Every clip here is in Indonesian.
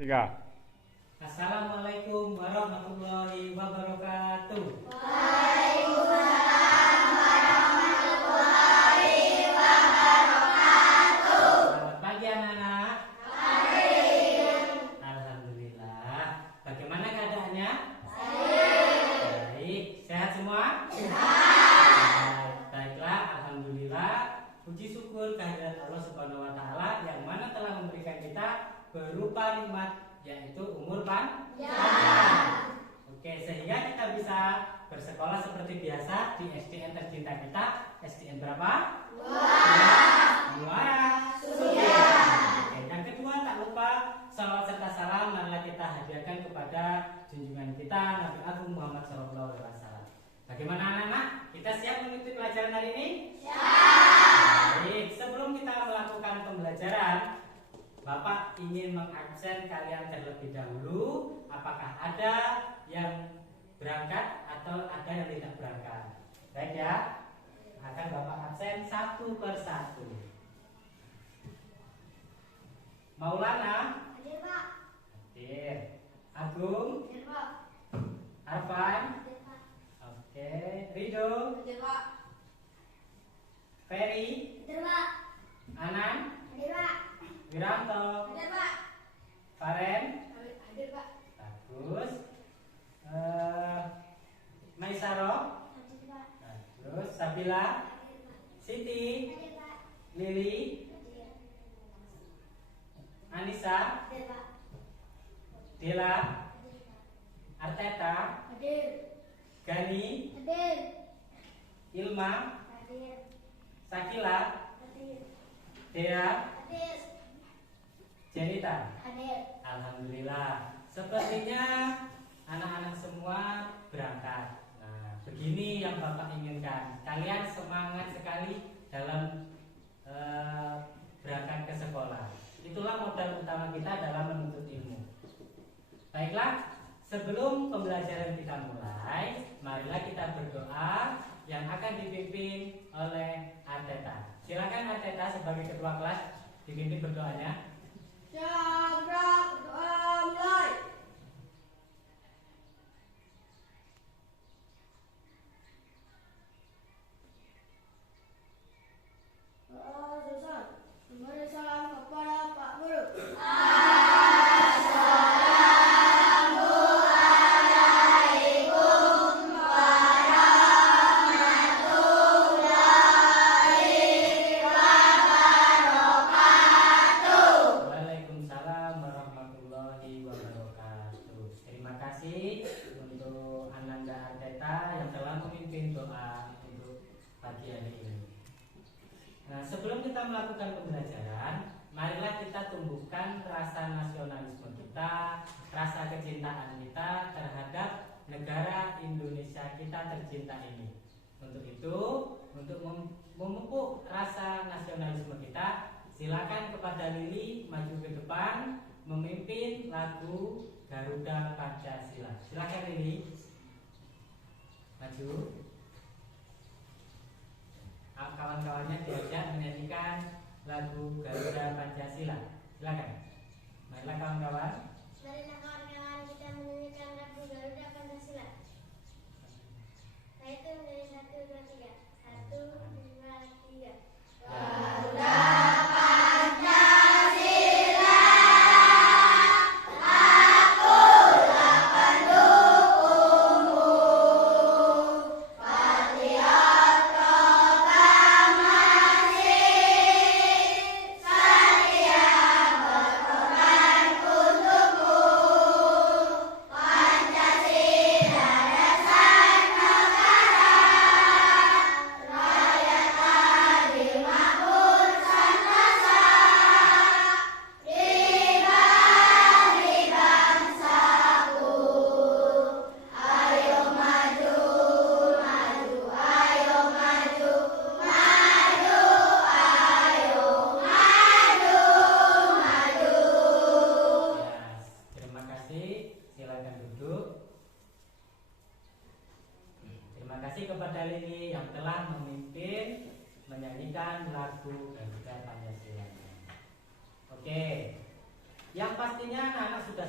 Tiga. Assalamualaikum warahmatullahi wabarakatuh. Waalaikumsalam warahmatullahi wabarakatuh. Selamat pagi anak-anak. Pagi. Alhamdulillah. Bagaimana keadaannya? Baik. Baik. Sehat semua? Sehat. Baiklah, alhamdulillah. Puji syukur kehadirat Allah Subhanahu wa taala yang mana telah memberikan kita berupa nikmat yaitu umur panjang. Oke, sehingga kita bisa bersekolah seperti biasa di SDN tercinta kita. SDN berapa? Muara Sudia. Oke, yang kedua tak lupa salawat serta salam marilah kita hadiahkan kepada junjungan kita Nabi Agung Muhammad SAW. Bagaimana anak-anak? Kita siap mengikuti pelajaran hari ini? Siap. Baik, sebelum kita melakukan pembelajaran, Bapak ingin mengabsen kalian terlebih dahulu. Apakah ada yang berangkat atau ada yang tidak berangkat? Baik ya, akan Bapak absen satu persatu. Maulana, Hadir, Pak. hadir. Agung, Hadir, Pak. Arfan, Hadir, Pak. oke. Rido, Hadir, Pak. Ferry, Hadir, Pak. Anan, Hadir, Pak. Wiranto, Hadir, Pak. Faren, Hadir, Pak. bagus. Maisaro, Hadir, Pak. terus Sabila, Hadir, Pak. Siti, Hadir, Pak. Lili, Hadir. Anissa, Hadir, Pak. Dela, Hadir, Pak. Arteta, Hadir. Gani, Hadir. Ilma, Hadir. Sakila, Hadir. Dea, Hadir. Jenita. Hadir. Alhamdulillah. Sepertinya anak-anak semua berangkat. Nah, begini yang Bapak inginkan. Kalian semangat sekali dalam berangkat ke sekolah. Itulah modal utama kita dalam menuntut ilmu. Baiklah, sebelum pembelajaran kita mulai, marilah kita berdoa yang akan dipimpin oleh Arteta. Silakan Arteta sebagai ketua kelas dipimpin berdoanya. Syabrak doa mulai. Susan, memberi salam kepada Pak Guru. Waalaikumsalam warahmatullahi wabarakatuh. Terima kasih untuk Ananda Arteta yang telah memimpin doa untuk pagi hari ini. Nah, sebelum kita melakukan pembelajaran, marilah kita tumbuhkan rasa nasionalisme kita, rasa kecintaan kita terhadap negara Indonesia kita tercinta ini. Untuk itu, untuk memupuk rasa nasionalisme kita, silakan kepada Lili maju ke depan memimpin lagu Garuda Pancasila. Silakan Lili maju. Kawan-kawannya diajak menyanyikan lagu Garuda Pancasila. Silakan. Marilah kawan-kawan. Marilah kawan-kawan kita menyanyikan lagu Garuda Pancasila. Saya itu menjadi 1, 2, 3. 1, 2, 3. Garuda Pancasila, akulah pendukungmu, patriot proklamasi, setia berkorban untukmu. Pancasila dasar negara, rakyat adil makmur sentosa, dibagi bangsaku. Ayo maju, maju, ayo maju, maju, ayo maju, maju. Ya, terima kasih. Silakan duduk. Terima kasih kepada Lili yang telah memimpin menyanyikan lagu Garuda Pancasila. Oke, yang pastinya anak-anak sudah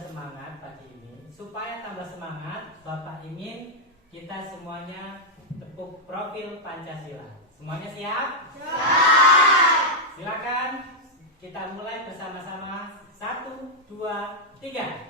pagi ini. Supaya tambah semangat, Bapak ingin kita semuanya tepuk profil Pancasila. Semuanya siap? Siap. Silakan kita mulai bersama-sama. 1, 2, 3.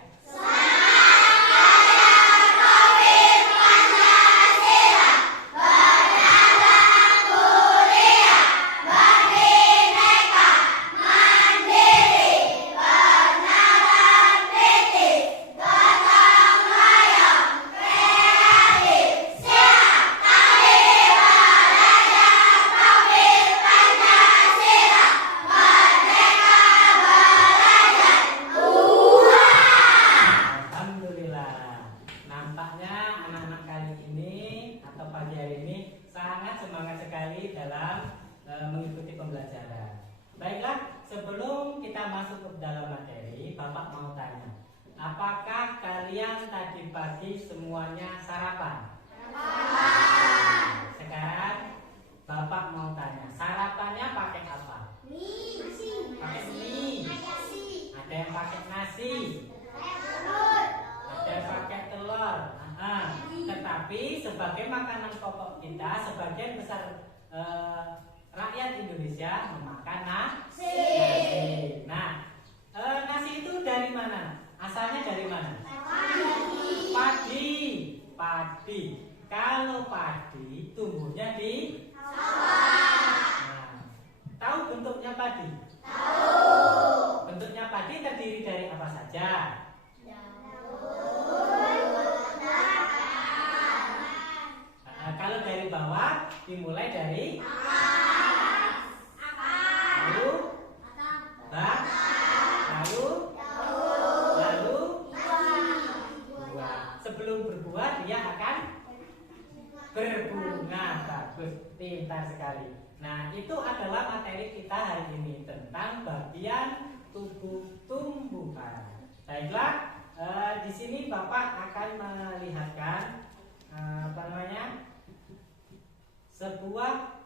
Mengikuti pembelajaran. Baiklah, sebelum kita masuk ke dalam materi, Bapak mau tanya, apakah kalian tadi pagi semuanya sarapan? Sekarang Bapak mau tanya, sarapannya pakai apa? Pakai mie. Ada yang pakai nasi. Ada yang pakai telur. Tetapi sebagai makanan pokok kita, sebagian besar rakyat Indonesia memakan nasi. Nah, nasi itu dari mana? Asalnya dari mana? Padi. Kalau padi tumbuhnya di sawah. Nah, tahu bentuknya padi? Tahu. Bentuknya padi terdiri dari apa saja? Kalau dari bawah dimulai dari lalu buah. Sebelum berbuah dia akan berbunga. Bagus, pintar sekali. Nah, itu adalah materi kita hari ini tentang bagian tubuh tumbuhan. Baiklah, di sini Bapak akan melihatkan sebuah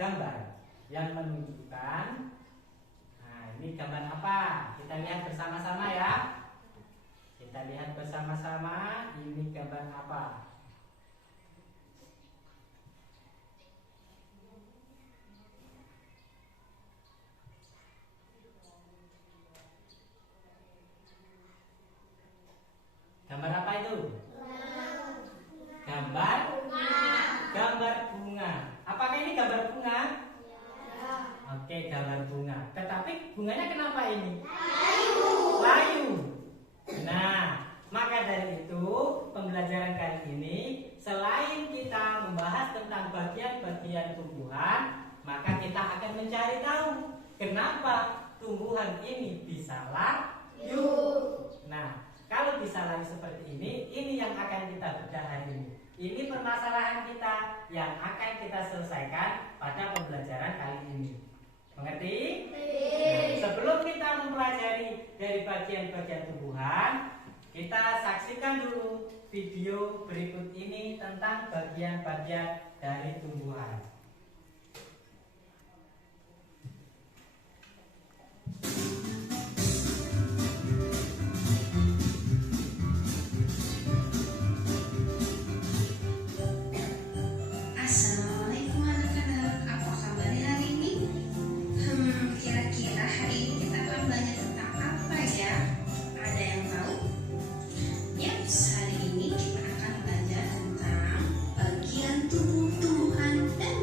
gambar yang menunjukkan. Nah, ini gambar apa? Kita lihat bersama-sama ya. Kita lihat bersama-sama ini gambar apa? Gambar apa itu? Gambar bunga. Apakah ini gambar bunga? Ya. Oke, gambar bunga. Tetapi bunganya kenapa ini? Layu. Nah, maka dari itu pembelajaran kali ini selain kita membahas tentang bagian-bagian tumbuhan, maka kita akan mencari tahu kenapa tumbuhan ini bisa layu. Nah, kalau bisa layu seperti ini yang akan kita bedah hari ini. Ini permasalahan kita yang akan kita selesaikan pada pembelajaran kali ini. Mengerti? Nah, sebelum kita mempelajari dari bagian-bagian tumbuhan, kita saksikan dulu video berikut ini tentang bagian-bagian dari tumbuhan. Hari ini kita akan belajar tentang bagian tubuh tumbuhan dan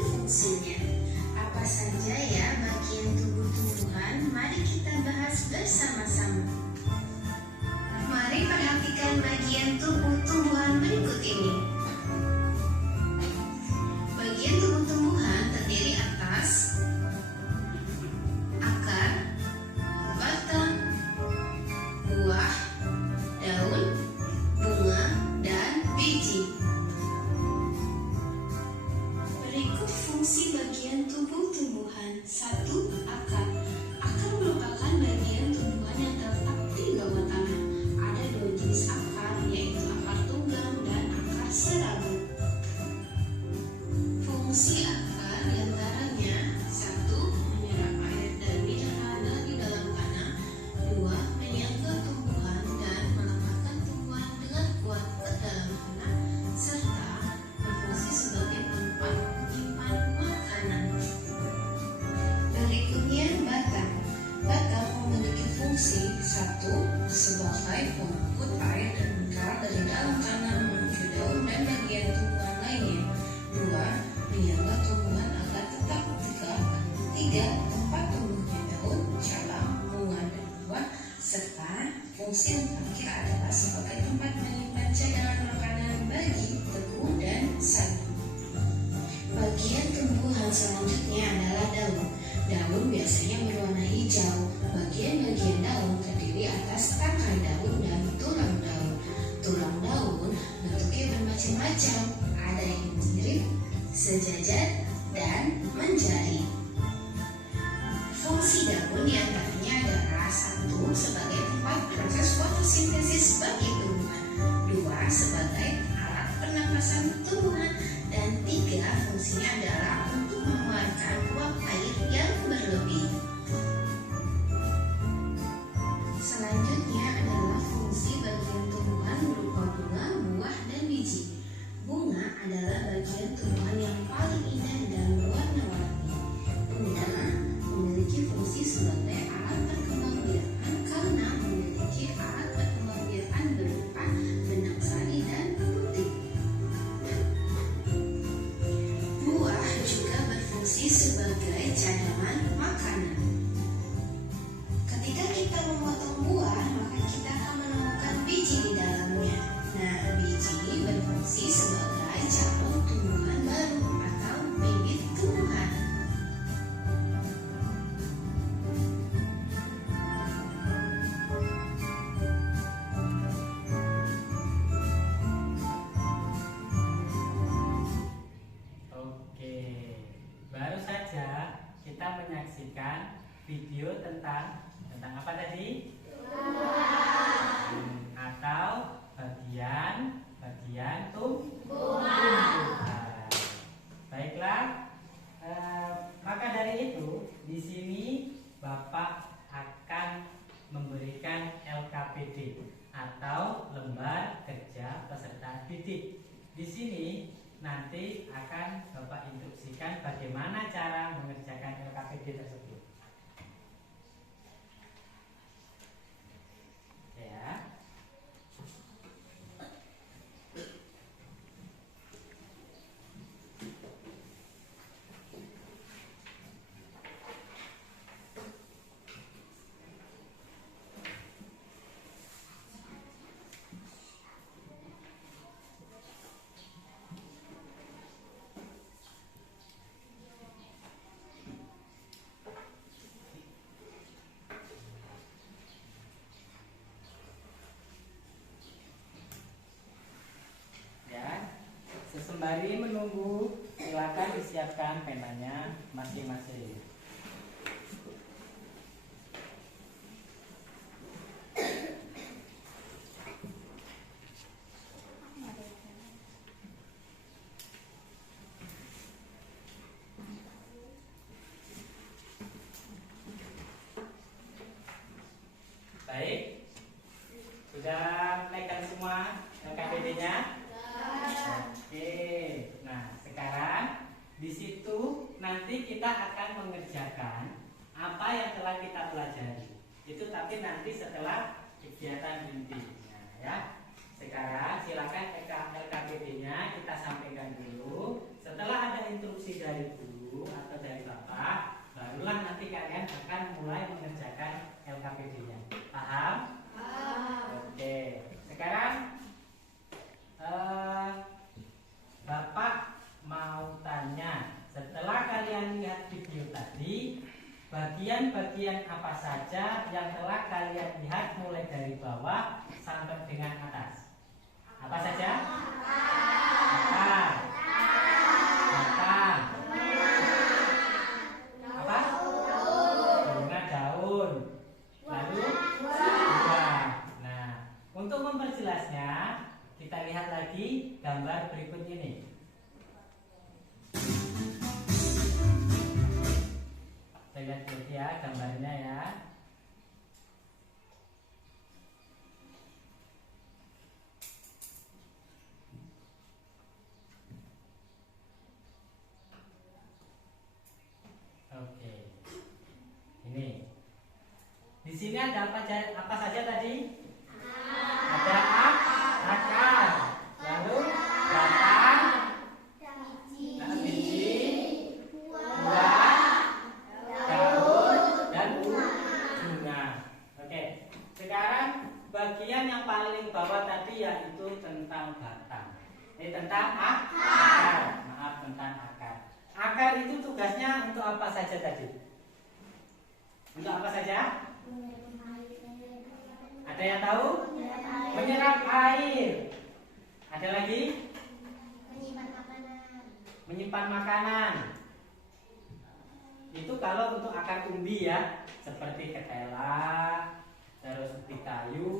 sebagai pengangkut air dan mineral dari dalam tanah menuju daun dan bagian tumbuhan lainnya. 2. Menyangga tumbuhan agar tetap tegak. 3. Tempat tumbuhnya daun, cabang, bunga, dan buah. Serta fungsi yang terakhir adalah sebagai tempat menyimpan cadangan makanan bagi tebu dan sagu. Bagian tumbuhan selanjutnya adalah daun. Daun biasanya berwarna hijau. Bagian-bagian daun terdiri atas tangkai daun dan tulang daun. Tulang daun bentuknya bermacam-macam. Ada yang mirip, sejajar, dan menjari. Fungsi daun diantaranya adalah 1. Sebagai tempat proses fotosintesis bagi tumbuhan. 2. Sebagai alat pernapasan tumbuhan. Dan 3. Fungsinya adalah untuk mengeluarkan uap air yang berlebih. Selanjutnya adalah fungsi bagian tumbuhan berupa bunga, buah, dan biji. Bunga adalah bagian tumbuhan yang paling indah dan berwarna-warni. Bunga memiliki fungsi sebagai alat perkembangbiakan karena memiliki alat perkembangbiakan berupa benang sari dan putih. Buah juga berfungsi sebagai cadangan makanan. Ketika kita memotong buah, maka kita akan menemukan biji di dalamnya. Nah, biji berfungsi sebagai cabang tumbuhan baru atau bibit tumbuhan. Oke, baru saja kita menyaksikan video tentang apa tadi? Atau bagian tumbuhan. Baiklah, maka dari itu di sini Bapak akan memberikan LKPD atau lembar kerja peserta didik. Di sini nanti akan Bapak instruksikan bagaimana cara mengerjakan LKPD tersebut. Ya. Sembari menunggu, silakan disiapkan penanya masing-masing. Baik, sudah naikkan semua LKPD-nya? Oke, nah sekarang di situ nanti kita akan mengerjakan apa yang telah kita pelajari. Itu tapi nanti setelah kegiatan inti. Nah, ya. Sekarang silakan LKPD-nya kita sampaikan dulu. Setelah ada instruksi dari guru atau dari Bapak, barulah nanti kalian akan mulai mengerjakan LKPD-nya. Paham? Paham. Oke. Sekarang Bapak mau tanya, setelah kalian lihat video tadi, bagian-bagian apa saja yang telah kalian lihat mulai dari bawah sampai dengan atas? Apa saja? Batang. Batang. Apa? Bunga, daun. Lalu buah. Nah, untuk memperjelasnya, kita lihat lagi gambar berikut ini. Saya lihat dulu ya gambarnya ya. Oke. Ini. Di sini ada apa saja tadi? bagian yang paling bawah tadi yaitu tentang batang. Tentang akar. Maaf, tentang akar. Akar itu tugasnya untuk apa saja tadi? Untuk apa saja? Ada yang tahu? Menyerap air. Ada lagi? Menyimpan makanan. Itu kalau untuk akar umbi ya, seperti ketela, terus ubi kayu,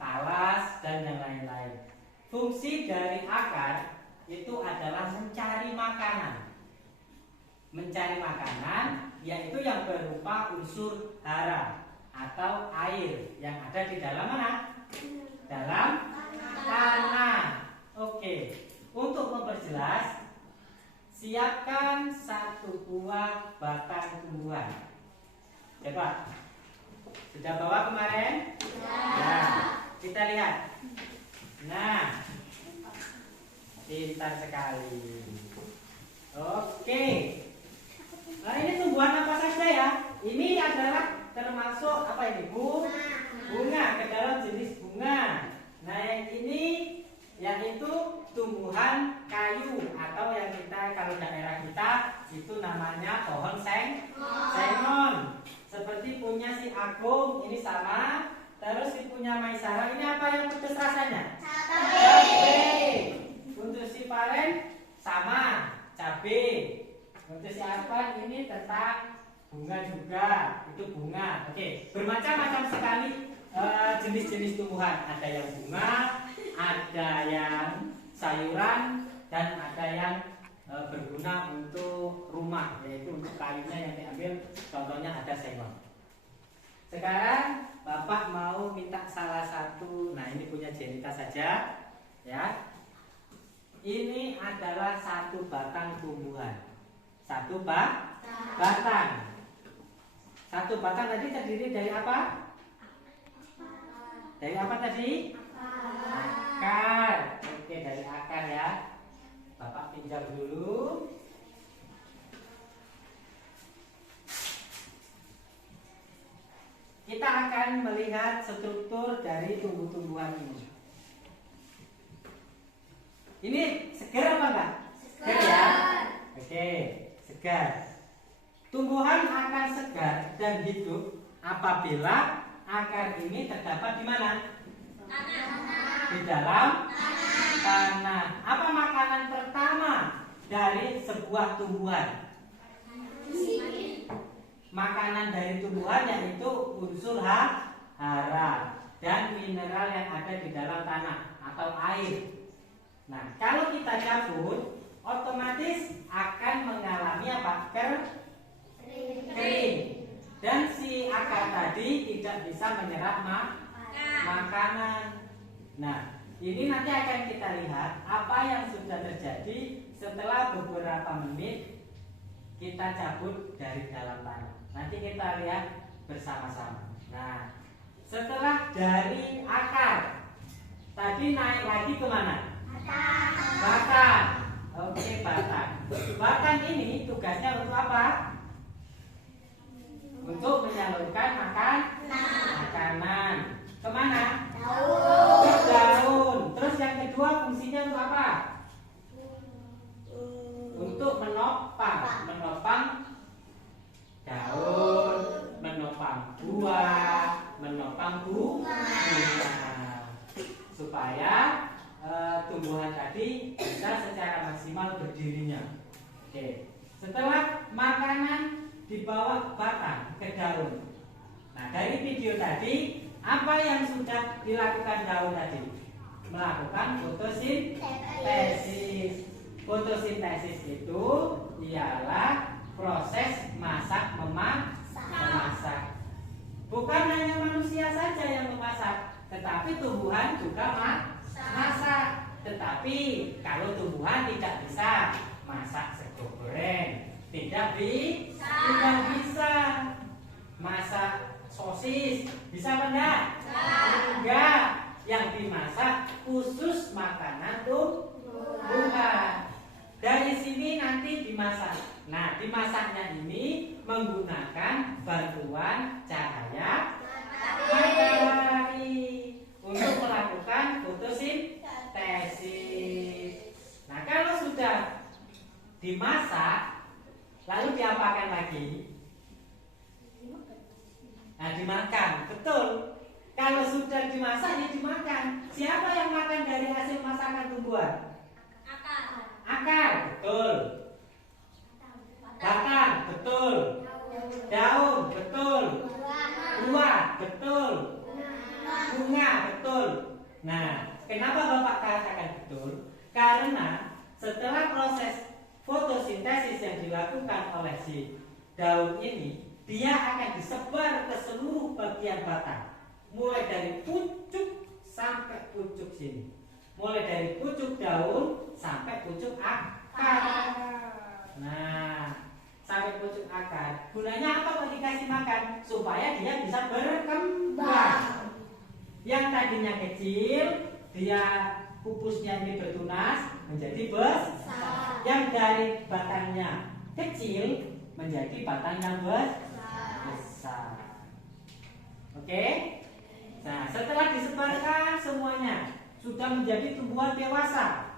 talas, dan yang lain-lain. Fungsi dari akar itu adalah mencari makanan. Mencari makanan yaitu yang berupa unsur hara atau air yang ada di dalam mana? Dalam tanah. Oke. Untuk memperjelas, siapkan satu buah batang tumbuhan. Coba. Sudah bawa kemarin? Ya. Kita lihat. Nah, pintar sekali. Oke. Nah, ini tumbuhan apa saja ya? Ini adalah termasuk apa ini? Bunga, ke dalam jenis bunga. Nah, yang ini yaitu tumbuhan kayu atau yang kita kalau daerah kita itu namanya pohon sengon. Seperti punya si Agung ini sama. Terus si punya Maisara ini apa yang pedes rasanya? Cabai. Untuk si Paren sama, cabai. Untuk si Arfan ini tentang bunga juga, itu bunga. Oke, bermacam-macam sekali jenis-jenis tumbuhan. Ada yang bunga, ada yang sayuran, dan ada yang berguna untuk rumah, yaitu untuk kayunya yang diambil. Contohnya ada sengon. Sekarang Bapak mau minta salah satu. Nah, ini punya Jenita saja, ya. Ini adalah satu batang tumbuhan. Satu batang. Satu batang tadi terdiri dari apa? Dari apa tadi? Akar. Oke, dari akar ya. Bapak pinjam dulu. Kita akan melihat struktur dari tumbuh-tumbuhan ini. Ini segar apa enggak? Segar ya. Oke, segar. Tumbuhan akan segar dan hidup apabila akar ini terdapat di mana? Di dalam tanah. Apa makanan pertama dari sebuah tumbuhan? Makanan dari tumbuhan yaitu unsur hara dan mineral yang ada di dalam tanah atau air. Nah, kalau kita cabut, otomatis akan mengalami apa? Kering. Dan si akar tadi tidak bisa menyerap makanan. Nah, ini nanti akan kita lihat apa yang sudah terjadi setelah beberapa menit kita cabut dari dalam tanah. Nanti kita lihat bersama-sama. Nah, setelah dari akar tadi naik lagi kemana? Batang. Oke, batang. Batang ini tugasnya untuk apa? Untuk menyalurkan makanan. Kemana? Ke daun. Terus yang kedua fungsinya untuk apa? Untuk menopang daun, menopang buah, menopang bunga, supaya tumbuhan tadi bisa secara maksimal berdirinya. Oke. Setelah makanan dibawa batang ke daun. Nah, dari video tadi apa yang sudah dilakukan daun tadi? Melakukan fotosintesis. Fotosintesis itu ialah proses memasak. Bukan hanya manusia saja yang memasak, tetapi tumbuhan juga masak. Tetapi kalau tumbuhan tidak bisa masak sego goreng, tidak bisa masak sosis, bisa apa enggak? Enggak. Yang dimasak khusus makanan tumbuhan. Dari sini nanti dimasak. Nah, dimasaknya ini menggunakan bantuan cahaya matahari. dimasak, lalu diapakan lagi? Nah, dimakan, betul. Kalau sudah dimasak, ya dimakan. Siapa yang makan dari hasil masakan tumbuhan? Akar, betul. Batang, betul. Daun, betul. Buah, betul. Bunga, betul. Nah, kenapa Bapak katakan betul? Karena setelah proses fotosintesis yang dilakukan oleh si daun ini, dia akan disebar ke seluruh bagian batang, mulai dari pucuk sampai pucuk sini, mulai dari pucuk daun sampai pucuk akar. Nah, sampai pucuk akar. Gunanya apa kalau dikasih makan? Supaya dia bisa berkembang. Yang tadinya kecil, dia pupusnya ini bertunas menjadi besar. Yang dari batangnya kecil menjadi batang yang besar. Oke? Nah, setelah disebarkan semuanya sudah menjadi tumbuhan dewasa.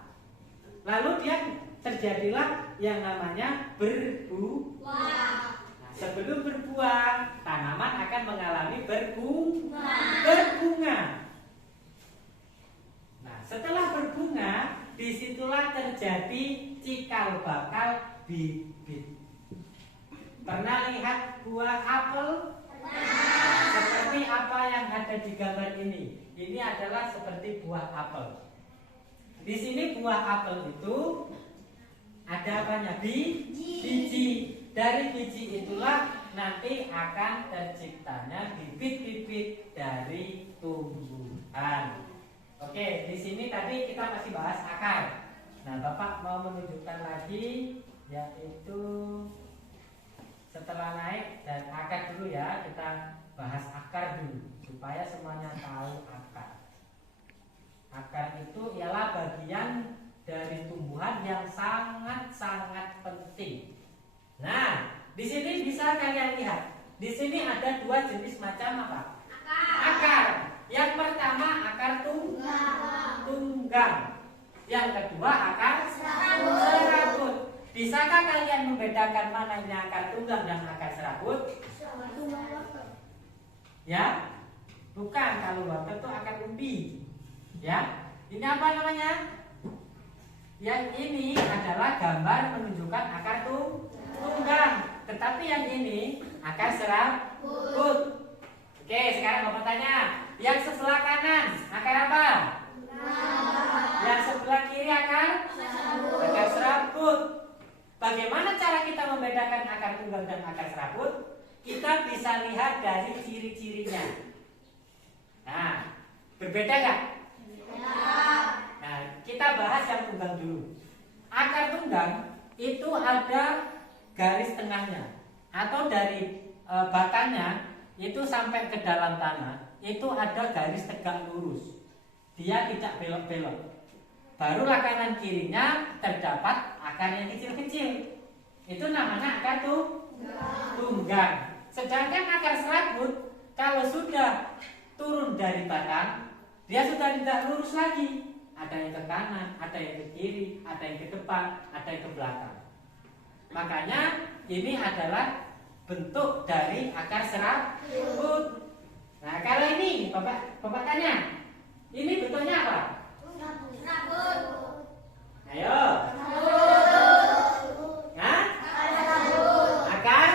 Lalu dia terjadilah yang namanya berbuah. Nah, sebelum berbuah, tanaman akan mengalami berbunga. Nah, setelah berbunga, disitulah terjadi cikal bakal bibit. Pernah lihat buah apel? Seperti apa yang ada di gambar ini. Ini adalah seperti buah apel. Di sini buah apel itu ada apanya? Biji. Dari biji itulah nanti akan terciptanya bibit-bibit dari tumbuhan. Oke, di sini tadi kita masih bahas akar. Nah, Bapak mau menunjukkan lagi, yaitu setelah naik dan akar dulu ya. Kita bahas akar dulu supaya semuanya tahu akar. Akar itu ialah bagian dari tumbuhan yang sangat-sangat penting. Nah, di sini bisa kalian lihat. Di sini ada dua jenis macam apa? Akar. Yang pertama akar tunggang. Yang kedua akar serabut. Bisakah kalian membedakan mana ini akar tunggang dan akar serabut? Ya, bukan. Kalau wortel itu akar umbi. Ya, ini apa namanya? Yang ini adalah gambar menunjukkan akar tunggang, tetapi yang ini akar serabut. Oke, sekarang Bapak tanya, yang sebelah kanan akar apa? Yang sebelah kiri akar serabut. Bagaimana cara kita membedakan akar tunggang dan akar serabut? Kita bisa lihat dari ciri-cirinya. Nah, berbeda nggak? Nah, kita bahas yang tunggang dulu. Akar tunggang itu ada garis tengahnya, atau dari batangnya itu sampai ke dalam tanah itu ada garis tegak lurus. Dia tidak belok-belok. Barulah kanan kirinya terdapat akar yang kecil-kecil. Itu namanya akar tunggang. Sedangkan akar serabut kalau sudah turun dari batang, dia sudah tidak lurus lagi. Ada yang ke kanan, ada yang ke kiri, ada yang ke depan, ada yang ke belakang. Makanya ini adalah bentuk dari akar serabut. Nah, kalau ini Bapak tanya, ini bentuknya apa? Ayo. Nah, akar.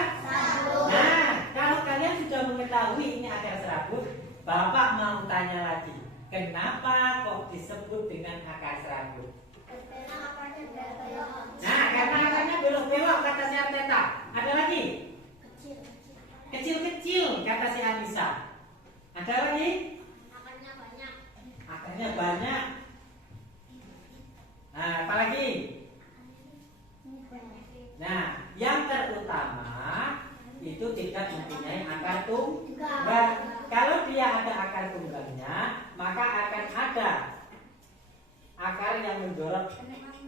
Nah, kalau kalian sudah mengetahui ini akar serabut, Bapak mau tanya lagi, kenapa kok disebut dengan akar serabut? Nah, karena akarnya belok-belok kata si Arteta. Ada lagi? Kecil-kecil kata si Anissa. Ada lagi? Akarnya banyak. Nah, apa lagi? Nah, yang terutama itu tidak mempunyai akar tunggang. Kalau dia ada akar tunggangnya, maka akan ada akar yang mendorong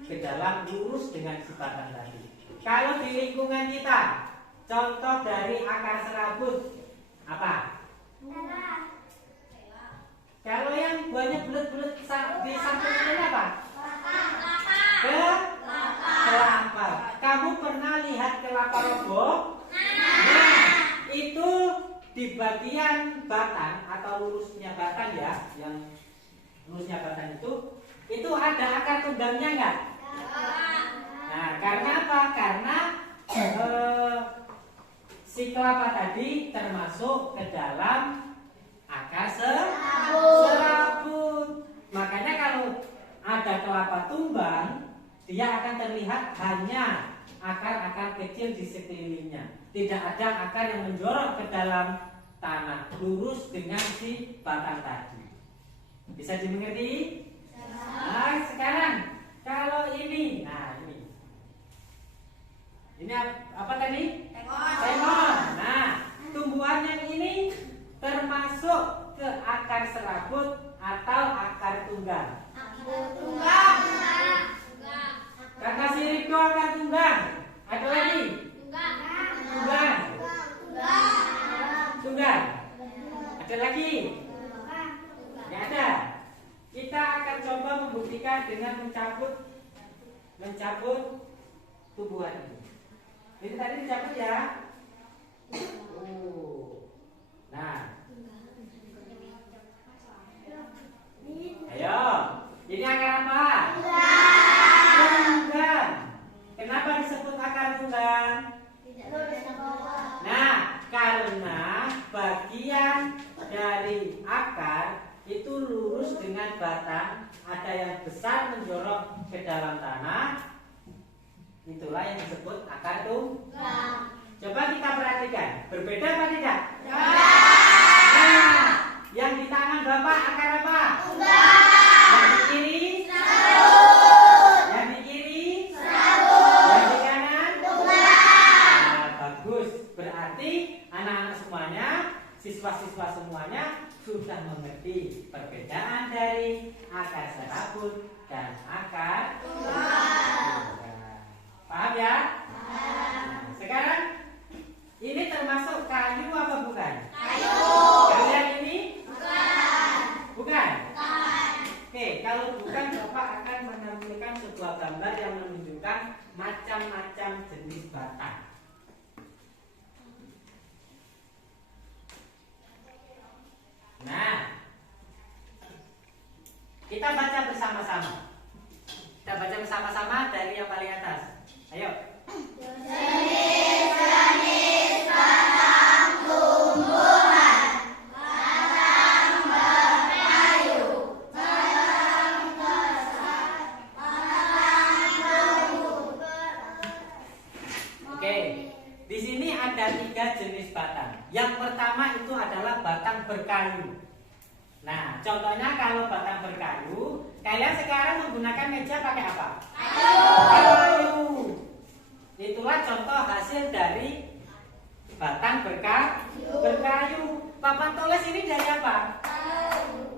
ke dalam lurus dengan si batang tadi. Kalau di lingkungan kita, contoh dari akar serabut apa? Kalau yang banyak bulat-bulat di sampingnya apa? Kelapa. kelapa roboh? Nah, itu di bagian batang atau lurusnya batang ya, yang lurusnya batang itu ada akar tunggangnya enggak? Nah, karena apa? Karena si kelapa tadi termasuk ke dalam akar serabut. Makanya kalau ada kelapa tumbang, dia akan terlihat hanya akar-akar kecil di sekelilingnya. Tidak ada akar yang menjorok ke dalam tanah, lurus dengan si batang tadi. Bisa dimengerti? Nah, sekarang kalau ini, nah ini apa tadi? Temon. Nah, tumbuhan yang ini termasuk ke akar serabut atau akar tunggang. Kata si Riko akar tunggang. Ada lagi? Tunggang. Ada lagi? Tidak ada. Kita akan coba membuktikan dengan mencabut tumbuhan ini. Ini tadi dicabut ya. Nah, ayo. Ini akar apa? Tunggang. Kenapa disebut akar tunggang? Nah, karena bagian dari akar itu lurus dengan batang, ada yang besar menjorok ke dalam tanah. Itulah yang disebut akar tunggang. Coba kita perhatikan, berbeda apa tidak? Nah, yang di tangan Bapak akar apa? Yang di kiri? Yang di kiri? Yang di kanan? Nah, bagus. Berarti anak-anak semuanya, siswa-siswa semuanya sudah mengerti perbedaan dari akar serabut dan akar tunggang. Paham ya? Nah, sekarang ini termasuk kayu apa bukan? Kayu. Kalian ini? Bukan. Oke, kalau bukan, Bapak akan menampilkan sebuah gambar yang menunjukkan macam-macam jenis batang. Nah, kita baca bersama-sama. Kita baca bersama-sama dari yang paling atas. Ayo. Jenis-jenis batang tumbuhan. Batang berkayu. Batang besar. Batang berumur. Oke, di sini ada 3 jenis batang. Yang pertama itu adalah batang berkayu. Nah, contohnya kalau batang berkayu, kalian sekarang menggunakan meja pakai apa? Kayu. Itulah contoh hasil dari batang berkayu. Papan tulis ini dari apa?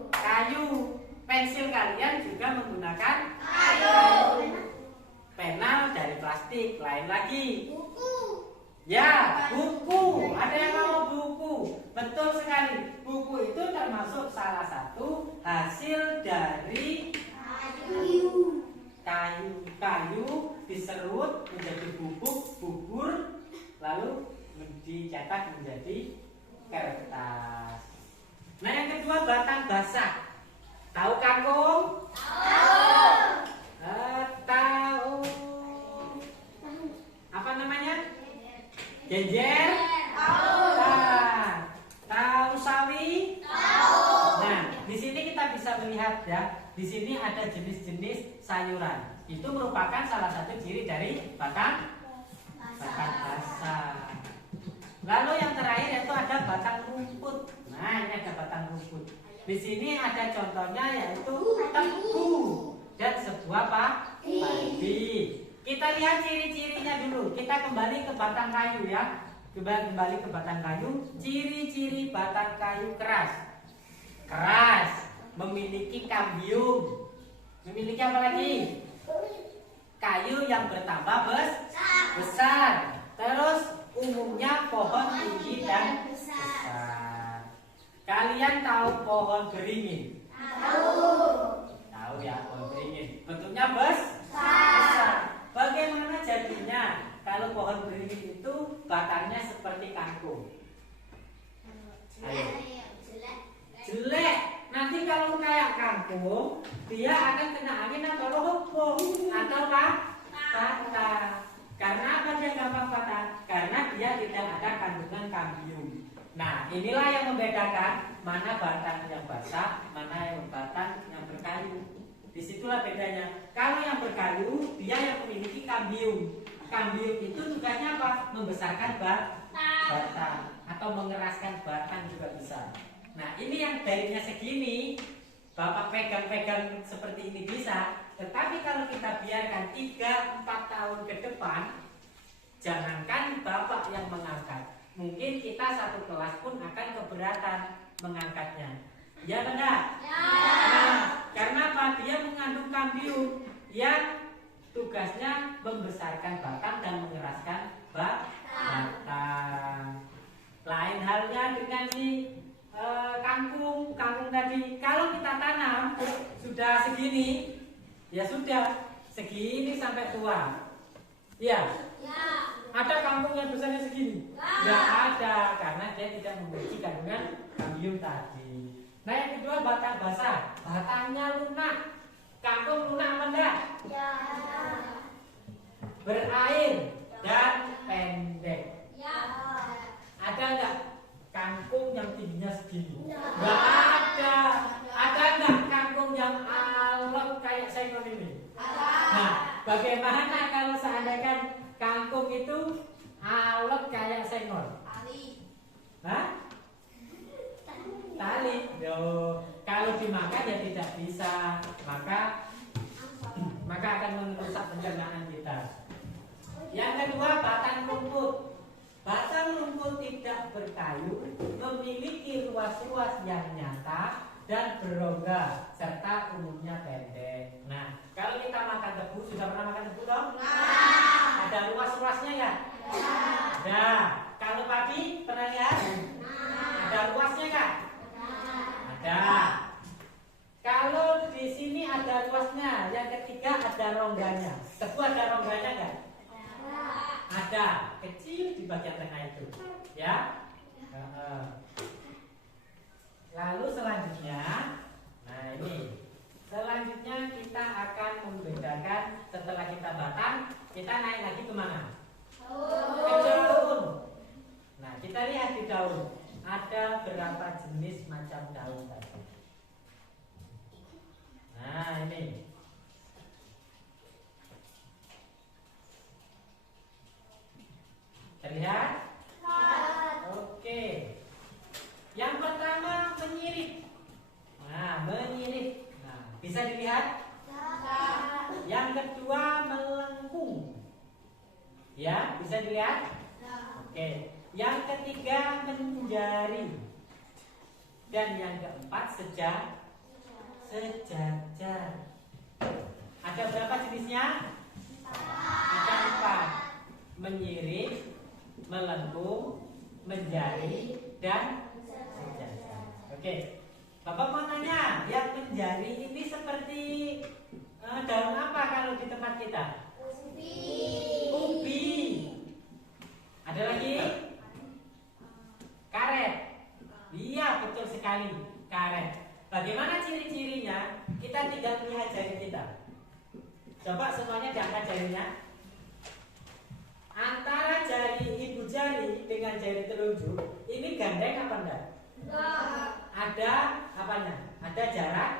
Kayu. Pensil kalian juga menggunakan kayu. Pena dari plastik, lain lagi. Ya, buku. Ada yang mau buku? Betul sekali. Buku itu termasuk salah satu hasil dari kayu diserut menjadi bubur, lalu dicetak menjadi kertas. Nah, yang kedua batang basah. Tahu kangkung? Tahu. Apa namanya? Genjer? Tahu sawi? Nah, di sini kita bisa melihat ya, di sini ada jenis-jenis sayuran. Itu merupakan salah satu ciri dari batang basah. Lalu yang terakhir yaitu ada batang rumput. Nah, ini ada batang rumput. Di sini ada contohnya yaitu tebu dan sebuah padi. Kita lihat ciri-cirinya dulu. Kita kembali ke batang kayu ya. Kembali ke batang kayu. Ciri-ciri batang kayu keras. Keras, memiliki kambium. Memiliki apa lagi? Kayu yang bertambah besar. Terus umumnya pohon tinggi dan besar. Kalian tahu pohon beringin? Tahu ya, pohon beringin. Bentuknya besar. Bagaimana jadinya kalau pohon beringin itu kangkung, dia akan kena angin atau roboh atau patah. Karena apa dia gampang patah? Karena dia tidak ada kandungan kambium. Nah, inilah yang membedakan mana batang yang basah, mana yang batang yang berkayu. Disitulah bedanya. Kalau yang berkayu, dia yang memiliki kambium. Kambium itu tugasnya apa? Membesarkan batang atau mengeraskan batang juga bisa. Nah, ini yang daunnya segini, Bapak pegang-pegang seperti ini bisa. Tetapi kalau kita biarkan 3-4 tahun ke depan, jangankan Bapak yang mengangkat, mungkin kita satu kelas pun akan keberatan mengangkatnya. Ya benar? Ya. Nah, karena apa? Dia mengandung kambium yang tugasnya membesarkan batang dan mengeraskan batang. Lain halnya dengan si kangkung tadi. Kalau kita tanam sudah segini, ya sudah segini sampai tua. Ya. Ada kangkung yang besarnya segini? Tidak ada, karena dia tidak memiliki kandungan kambium tadi. Nah, yang kedua batang basah, batangnya lunak. Kangkung lunak apa enggak? Ya. Berair dan pendek. Ya. Ada enggak kangkung yang tingginya segini? Enggak ada. Ada enggak kangkung yang alot kayak sengon ini? Ada. Nah, bagaimana kalau seandainya kangkung itu alot kayak sengon? Tali. Hah? Tali. Kalau dimakan ya tidak bisa, maka akan merusak pencernaan kita. Yang kedua, batang rumput. Batang rumput tidak berkayu, memiliki ruas-ruas yang nyata dan berongga, serta umumnya pendek. Nah, kalau kita makan tebu, sudah pernah makan tebu dong? Nah. Ada ruas-ruasnya ya? Ada. Kalau padi, pernah lihat? Ada ruasnya kan? Ada. Kalau di sini ada ruasnya, yang ketiga ada rongganya. Tebu ada rongganya kan? Ada, kecil di bagian tengah itu, ya. Lalu selanjutnya, nah ini, selanjutnya kita akan membedakan setelah kita batang, kita naik lagi ke mana? Ke daun. Nah, kita lihat di daun, ada berapa jenis macam daun tadi. Nah, ini. Terlihat? Oke. Yang pertama menyirip. Nah, menyirip. Nah, bisa dilihat? Yang kedua melengkung. Ya, bisa dilihat? Oke. Yang ketiga menjari. Dan yang keempat sejajar. Ada berapa jenisnya? Ada 4. Menyirip, melengkung, menjari, dan sejajar. Oke, Bapak mau tanya, yang menjari ini seperti daun apa kalau di tempat kita? Ubi. Ada lagi? Karet. Iya, betul sekali, karet. Bagaimana ciri-cirinya? Kita tidak melihat jari kita. Coba semuanya diangkat jarinya. Antara jari ibu jari dengan jari telunjuk ini gandeng apa enggak? Enggak. Ada apanya? Ada jarak?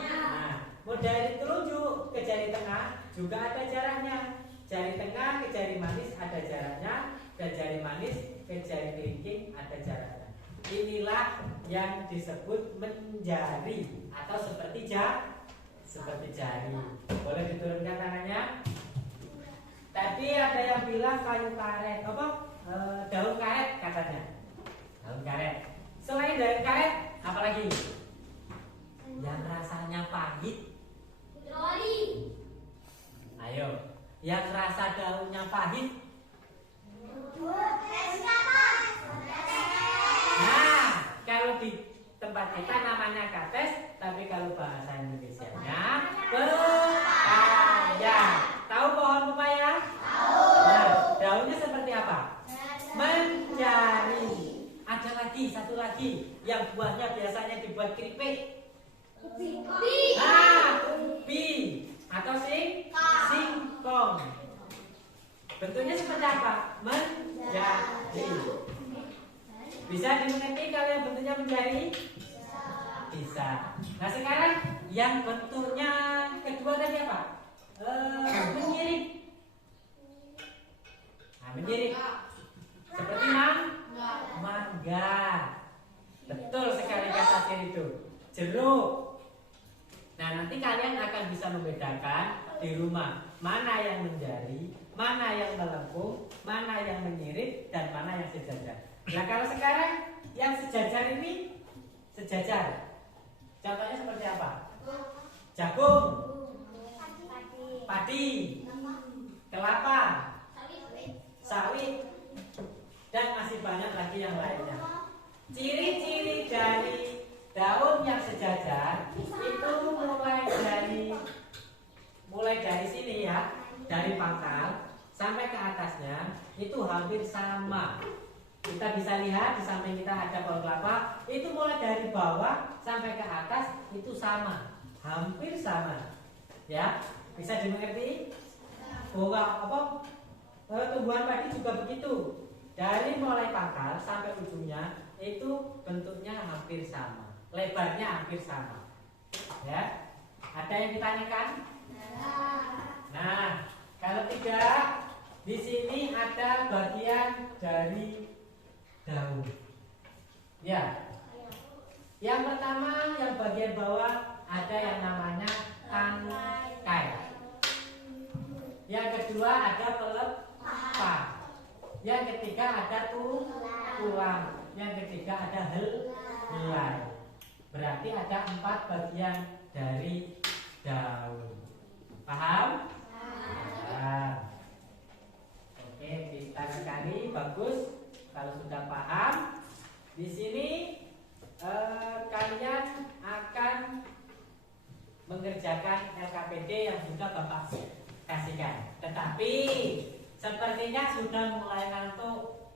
Nah, mau dari telunjuk ke jari tengah juga ada jaraknya. Jari tengah ke jari manis ada jaraknya, dan jari manis ke jari kelingking ada jaraknya. Inilah yang disebut menjari atau seperti jari. Boleh diturunkan tangannya? Tadi ada yang bilang kayu karet, apa? Daun karet katanya. Daun karet. Selain daun karet, apa lagi? Yang rasanya pahit. Lori. Ayo, yang rasa daunnya pahit. Nah, kalau di tempat kita namanya kates, tapi kalau bahasa Indonesianya pepaya. Tahu pohon pepaya? Tahu. Nah, daunnya seperti apa? Menjari. Ada lagi, satu lagi yang buahnya biasanya dibuat keripik. bentuknya kedua tadi apa? Menyirik. Nah, menyirik. Seperti mangga. Betul sekali kata Sir itu. Jeruk. Nah, nanti kalian akan bisa membedakan di rumah mana yang menjari, mana yang melengkung, mana yang menyirik, dan mana yang sejajar. Nah, kalau sekarang yang sejajar ini sejajar. Contohnya seperti apa? Jagung, padi, kelapa, sawit, dan masih banyak lagi yang lainnya. Ciri-ciri dari daun yang sejajar itu mulai dari sini ya, dari pangkal sampai ke atasnya itu hampir sama. Kita bisa lihat di samping kita ada pohon kelapa, itu mulai dari bawah sampai ke atas itu sama, hampir sama. Ya, bisa dimengerti? Bahwa tumbuhan padi juga begitu. Dari mulai pangkal sampai ujungnya itu bentuknya hampir sama, lebarnya hampir sama. Ya, ada yang ditanyakan? Nah, kalau tidak, di sini ada bagian dari daun. Ya, yang pertama yang bagian bawah ada yang namanya tangkai. Yang kedua ada pelepah. Yang ketiga ada tulang. Yang ketiga ada helai. Berarti ada 4 bagian dari daun. Paham? Paham. Oke, kita sekali bagus. Kalau sudah paham, di sini kalian akan mengerjakan LKPD yang sudah Bapak kasihkan. Tetapi sepertinya sudah mulai ngantuk.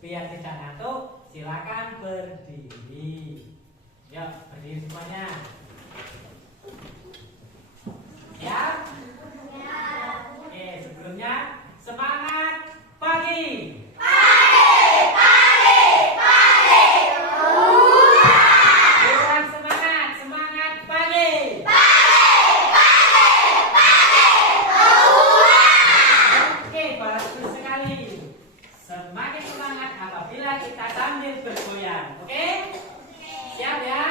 Biar tidak ngantuk, silakan berdiri. Yuk, berdiri semuanya. Ya? Oke, sebelumnya semangat pagi. Kurang semangat pagi. Oke, bagus sekali. Semakin semangat apabila kita sambil bergoyang. Oke? Siap ya?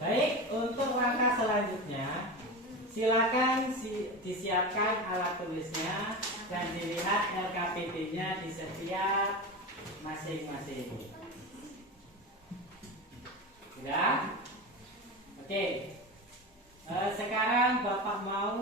Baik, untuk langkah selanjutnya silakan disiapkan alat tulisnya dan dilihat LKPD-nya di setiap masing-masing. Sudah? Oke. Sekarang Bapak mau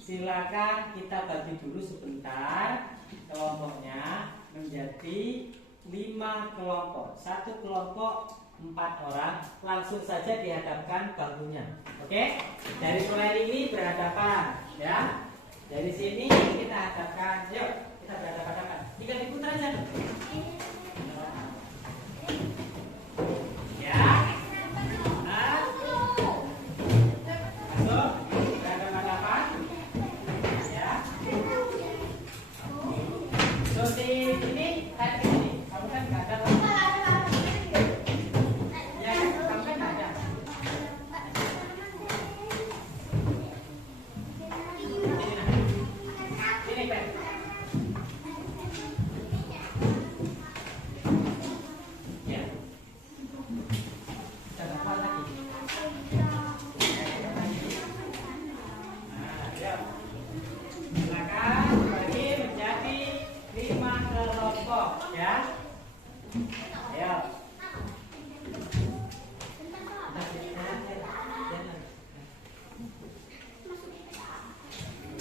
silakan kita bagi dulu sebentar kelompoknya menjadi 5 kelompok. Satu kelompok 4 orang, langsung saja dihadapkan bangkunya. Oke? Dari mulai ini berhadapan, ya. Dari sini kita hadapkan. Yuk, kita berhadapan-hadapan. Jika diputar aja. Ya. Masuk. Berhadapan-hadapan. Ya. Terus di sini, tarik ke sini. Kamu kan nggak ada.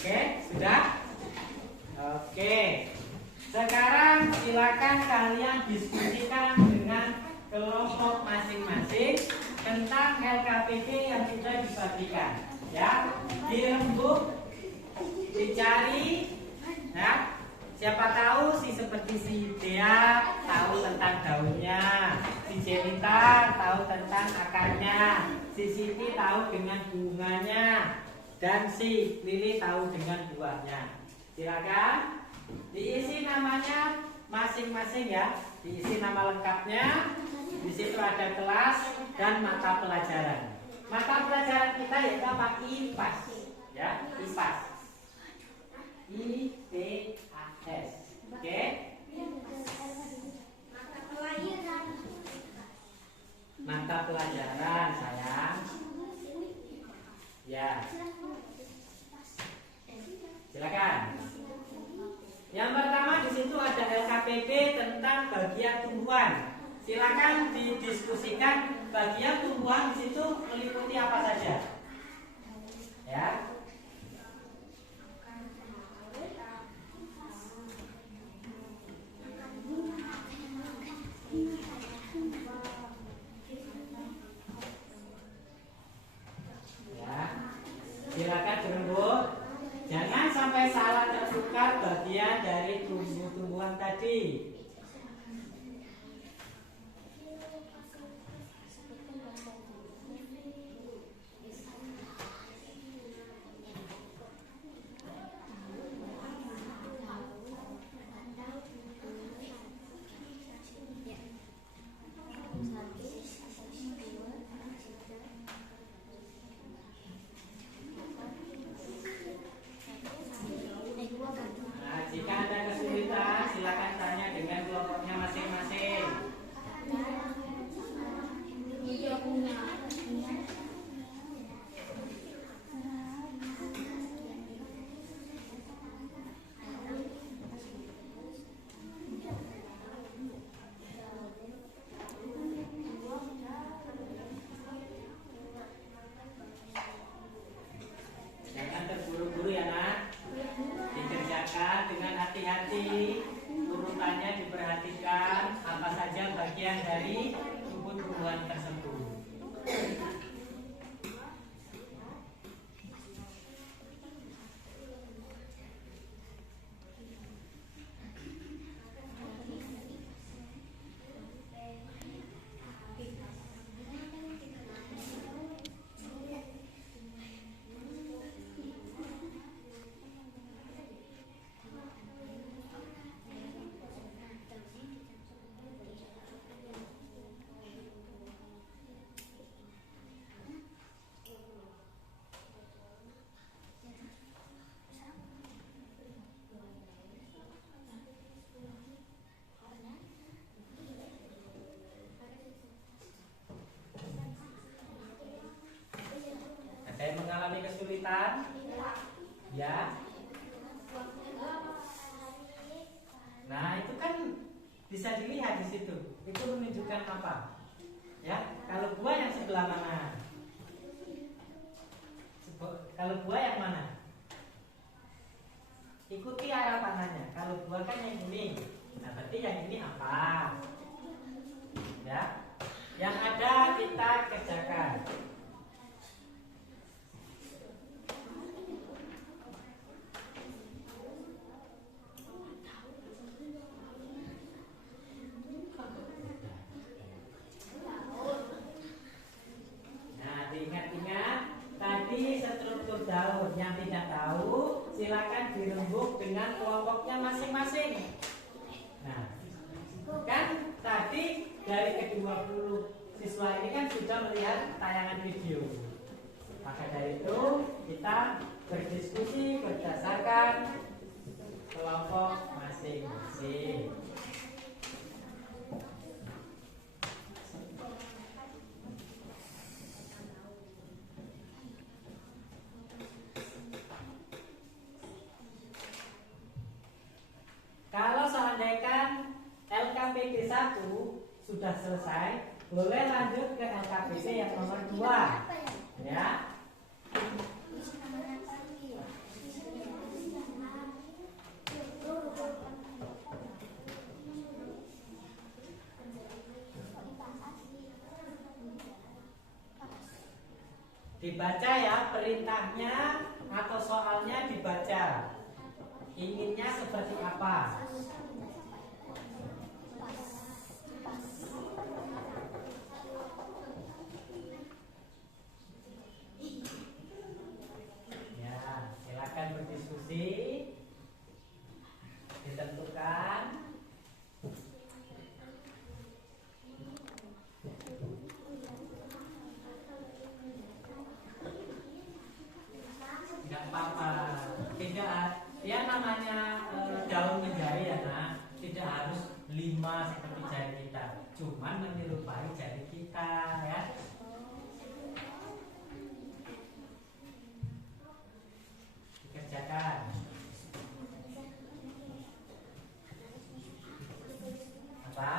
Oke, sudah? Oke. Sekarang silakan kalian diskusikan dengan kelompok masing-masing tentang LKPD yang sudah dibagikan. Ya, dirembuk, dicari. Ya, siapa tahu seperti si Dea tahu tentang daunnya, si Jelita tahu tentang akarnya, si Siti tahu dengan bunganya, dan si Lili tahu dengan buahnya. Silakan diisi namanya masing-masing ya, diisi nama lengkapnya. Di situ ada kelas dan mata pelajaran. Mata pelajaran kita yaitu apa? IPAS, ya, IPAS. IPAS. Oke? Mata pelajaran sayang. Ya. Silakan. Yang pertama di situ ada LKPD tentang bagian tumbuhan. Silakan didiskusikan bagian tumbuhan di situ meliputi apa saja. Ya. Silakan dirembuk. Jangan sampai salah tertukar bagian dari tumbuh-tumbuhan tadi. Jika ada kesulitan, silakan tanya dengan kelompoknya masing-masing. Jangan terburu-buru ya nak. Dikerjakan dengan hati-hati, urutannya diperhatikan apa saja bagian dari tumbuh-tumbuhan tersebut. kesulitan? Ya. Nah, itu kan bisa dilihat di situ. Itu menunjukkan apa? Ya, kalau buah yang sebelah mana? Kalau buah yang mana? Ikuti arah panahnya. Kalau buah kan yang ini. Nah, berarti yang ini apa? Ya. Yang ada kita kerjakan. Nah, diingat-ingat tadi struktur daun. Yang tidak tahu silakan dirembuk dengan kelompoknya masing-masing. Nah, kan tadi dari ke-20 siswa ini kan sudah melihat tayangan video. Maka dari itu kita berdiskusi berdasarkan kelompok masing-masing. Kalau seandainya LKPD 1 sudah selesai, boleh lanjut ke LKPD yang nomor 2. Ya. Dibaca ya perintahnya atau soalnya dibaca. Inginnya seperti apa? Ya, silakan berdiskusi. Ditentukan. Tidak apa-apa. Tidak, ya namanya daun menjari ya, nah, tidak harus 5 seperti jari kita, cuman menyerupai jari kita ya. Dikerjakan. Apa?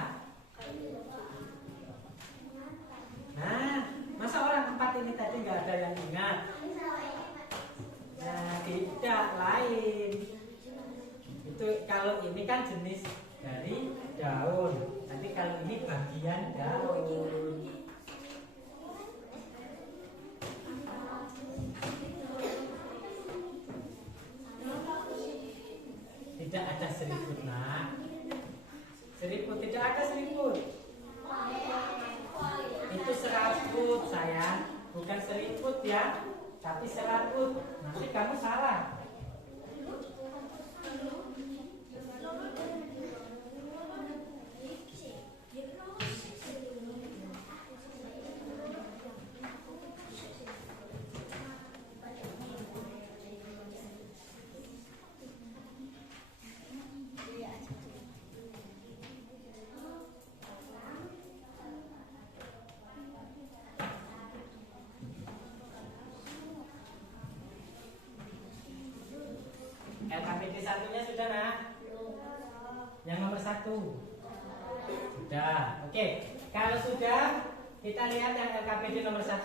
Nah, masa orang 4 ini tadi nggak ada yang ingat? Nah, tidak, lain. Itu kalau ini kan jenis dari daun. Nanti kalau ini bagian daun. Tidak ada seriput, nak. Seriput, tidak ada seriput. Itu serabut, sayang. Bukan seriput ya, tapi serabut. Nanti kamu salah. LKPD 1-nya sudah, nak? Yang nomor 1 sudah. Oke, kalau sudah, kita lihat yang LKPD nomor 1.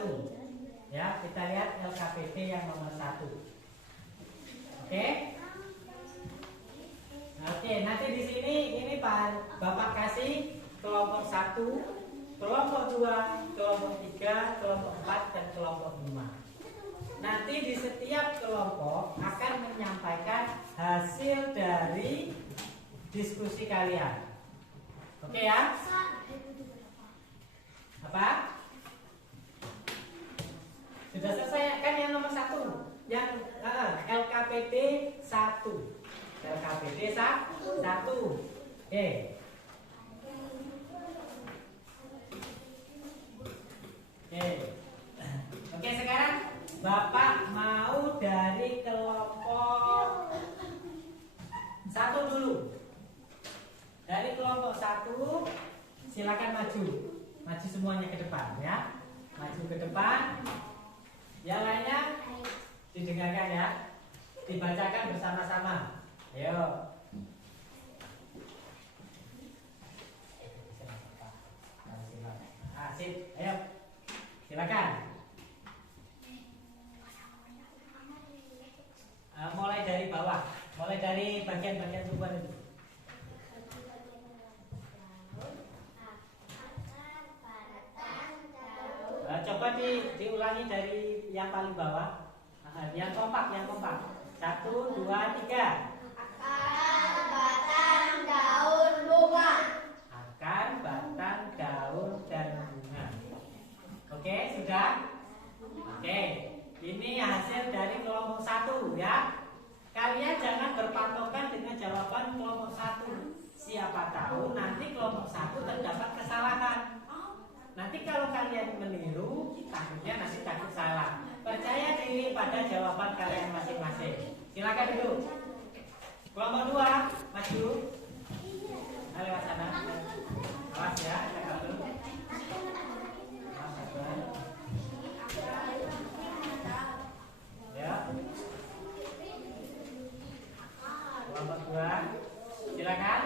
Ya, kita lihat LKPD yang nomor 1. Oke. Oke, nanti di sini ini Pak Bapak kasih kelompok 1, kelompok 2, kelompok 3, kelompok 4 dan kelompok 5. Nanti di setiap kelompok akan menyampaikan hasil dari diskusi kalian. Oke ya? Apa? Sudah selesai kan yang nomor 1? Yang LKPD 1. LKPD 1. Oke. Oke, sekarang Bapak mau dari kelompok 1 dulu. Dari kelompok 1 silakan maju. Maju semuanya ke depan ya. Maju ke depan. Yang lainnya Didengarkan ya. Dibacakan bersama-sama. Ayo. Sip, ayo. Silakan. Mulai dari bawah, mulai dari bagian-bagian tumbuhan itu. Coba diulangi dari yang paling bawah. Yang kompak, yang kompak. 1, 2, 3. Akar, batang, daun, bunga. Akar, batang, daun, dan bunga. Oke, sudah? Oke, ini hasil dari kelompok 1 ya. Kalian jangan berpatokan dengan jawaban kelompok 1. Siapa tahu nanti kelompok 1 terdapat kesalahan. Nanti kalau kalian meniru, takutnya nanti takut salah. Percaya diri pada jawaban kalian masing-masing. Silakan dulu. Kelompok 2, maju. Ayo lewat sana. Awas ya, kakak dulu. Ya. Kelompok 2, silakan.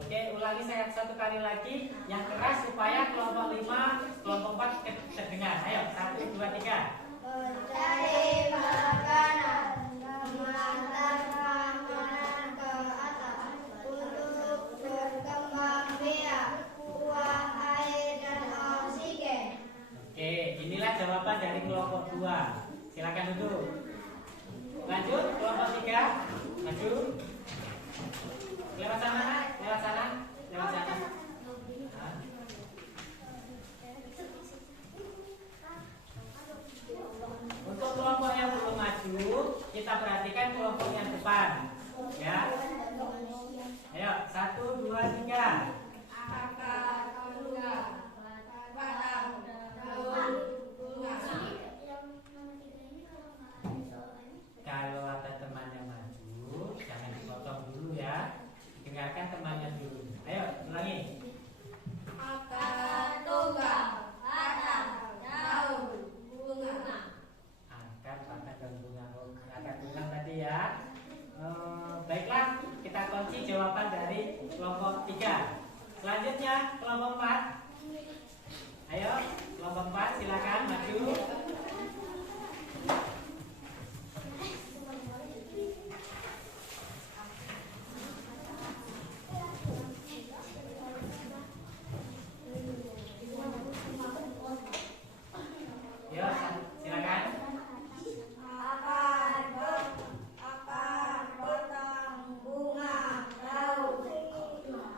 Oke, ulangi saya satu kali lagi yang keras supaya kelompok 5, kelompok 4 terdengar. Ayo, 1, 2, 3. Mencari makanan, mengantar makanan ke atas untuk berkembang biak, buang air dan oksigen. Oke, inilah jawaban dari kelompok 2. Silakan duduk. Lanjut, kelompok 3. Maju. Lewat sana, lewat sana, lewat sana. Untuk kelompok yang belum maju, kita perhatikan kelompok yang depan. Ya. Ayo, 1, 2, 3. Akar, bunga, batang, daun, bunga. Kalau ada teman yang maju, jangan dipotong dulu ya. Dengarkan temannya dulu. Ayo, ulangi. Akar, tunggal, batang, daun, bunga. Akar, batang, dan bunga. Akar tunggal tadi ya. Baiklah, kita kunci jawaban dari kelompok 3. Selanjutnya kelompok 4. Ayo, kelompok 4 silakan maju. Ya, silakan. Akar, batang, bunga, daun.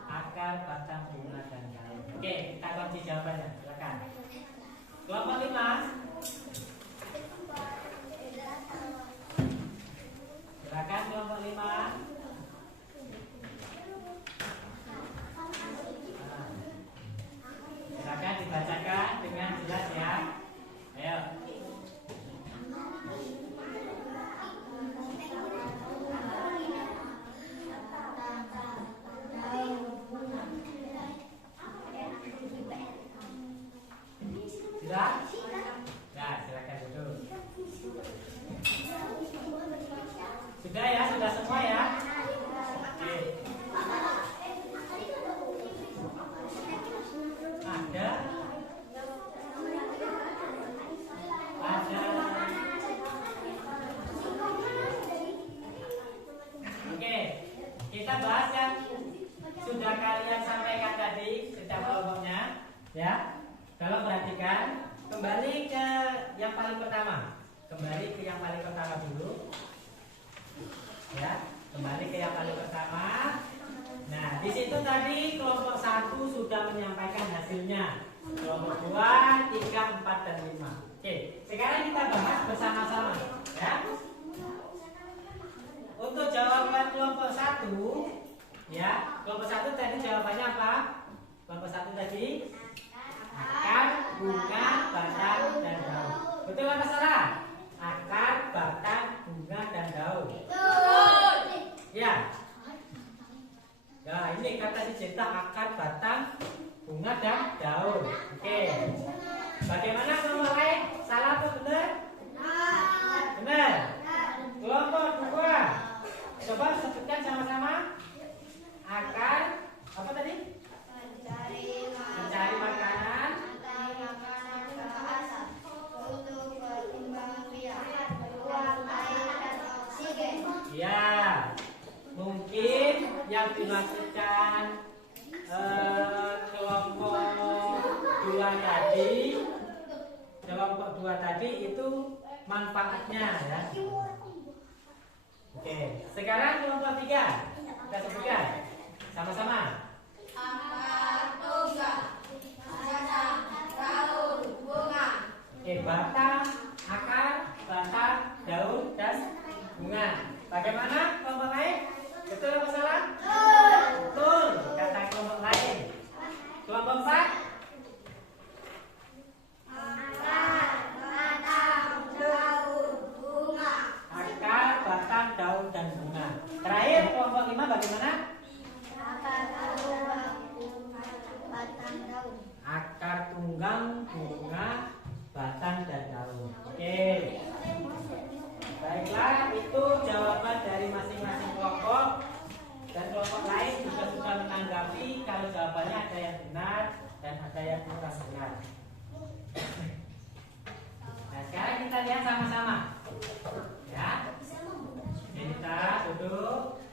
Akar, batang, bunga, dan daun. Oke, kita kunci jawabannya. Silakan. Kelompok 5. Silakan kelompok 5. Silakan dibacakan dengan jelas ya. Ayo. Sudah? Nah, silakan duduk. Sudah ya, sudah semua ya. Oke. Ada. Oke, kita bahas yang sudah kalian sampaikan tadi setiap kelompoknya, ya. Kalau perhatikan, kembali ke yang paling pertama. Kembali ke yang paling pertama dulu. Ya, kembali ke yang paling pertama. Nah, di situ tadi kelompok 1 sudah menyampaikan hasilnya. Kelompok 2, 3, 4, dan 5. Oke, sekarang kita bahas bersama-sama, ya. Untuk jawaban kelompok 1, ya, kelompok 1 tadi jawabannya apa? Kelompok 1 tadi akar, bunga, batang, dan daun. Betul apa salah? Akar, batang, bunga, kelompok 2 tadi itu manfaatnya ya. Oke, sekarang kelompok 3 kita sebutkan sama-sama. Akar tunggal, batang, daun, bunga. Oke, batang, akar, batang, daun, dan bunga. Bagaimana kelompok lain? Betul apa salah? Betul, kata kelompok lain. Kelompok 4? Akar, batang, daun, bunga. Akar, batang, daun, dan bunga. Terakhir kelompok 5 bagaimana? Akar, batang, daun. Akar, tunggang, bunga, batang, dan daun. Oke. Baiklah, itu jawaban dari masing-masing kelompok. Dan kelompok lain juga sudah menanggapi kalau jawabannya ada yang benar dan ada yang kurang benar. Nah, sekarang kita lihat sama-sama. Ya. Kita duduk.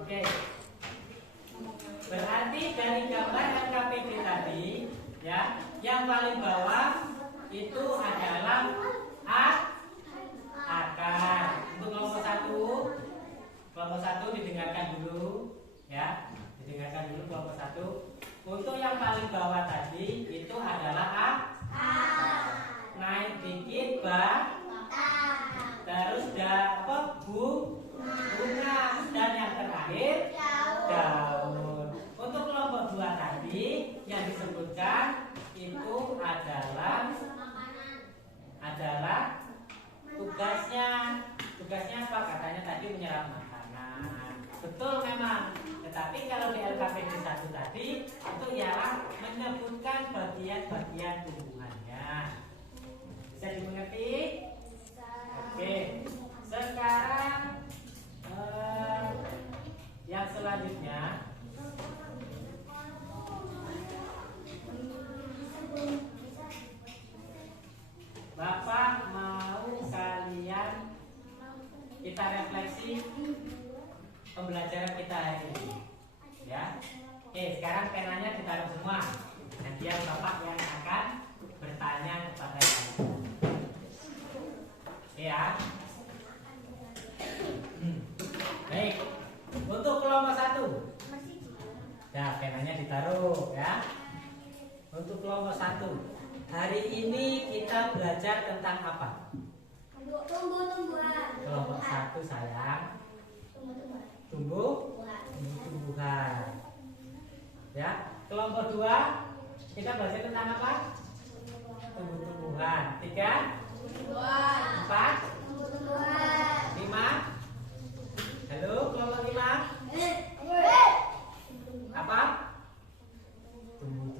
Oke. Berarti dari gambar LKPD tadi, ya, yang paling bawah itu adalah akar. Untuk kelompok 1 didengarkan dulu, ya, didengarkan dulu kelompok 1. Untuk yang paling bawah tadi itu adalah naik dikit terus bunga, dan yang terakhir daun. Untuk kelompok 2 tadi yang disebutkan itu adalah tugasnya apa? Katanya tadi menyerap makanan. Betul memang. Tetapi kalau di LKPD 1 tadi itu ialah menyebutkan bagian-bagian tumbuhannya. Bisa dimengerti? Oke. Sekarang yang selanjutnya Bapak mau kalian kita refleksi pembelajaran kita hari ini, ya. Oke, sekarang penanya ditaruh semua. Nanti Bapak yang akan bertanya kepada kalian. Oke ya. Baik. Untuk kelompok 1. Nah, penanya ditaruh ya. Untuk kelompok 1. Hari ini kita belajar tentang apa? Tumbuh-tumbuhan. Kelompok 1 sayang. Tumbuh-tumbuhan. Ya. Kelompok 2 kita belajar tentang apa? Tumbuh-tumbuhan. 3, 4, 5. Halo, kelompok 5. Apa? Tumbuh-tumbuhan.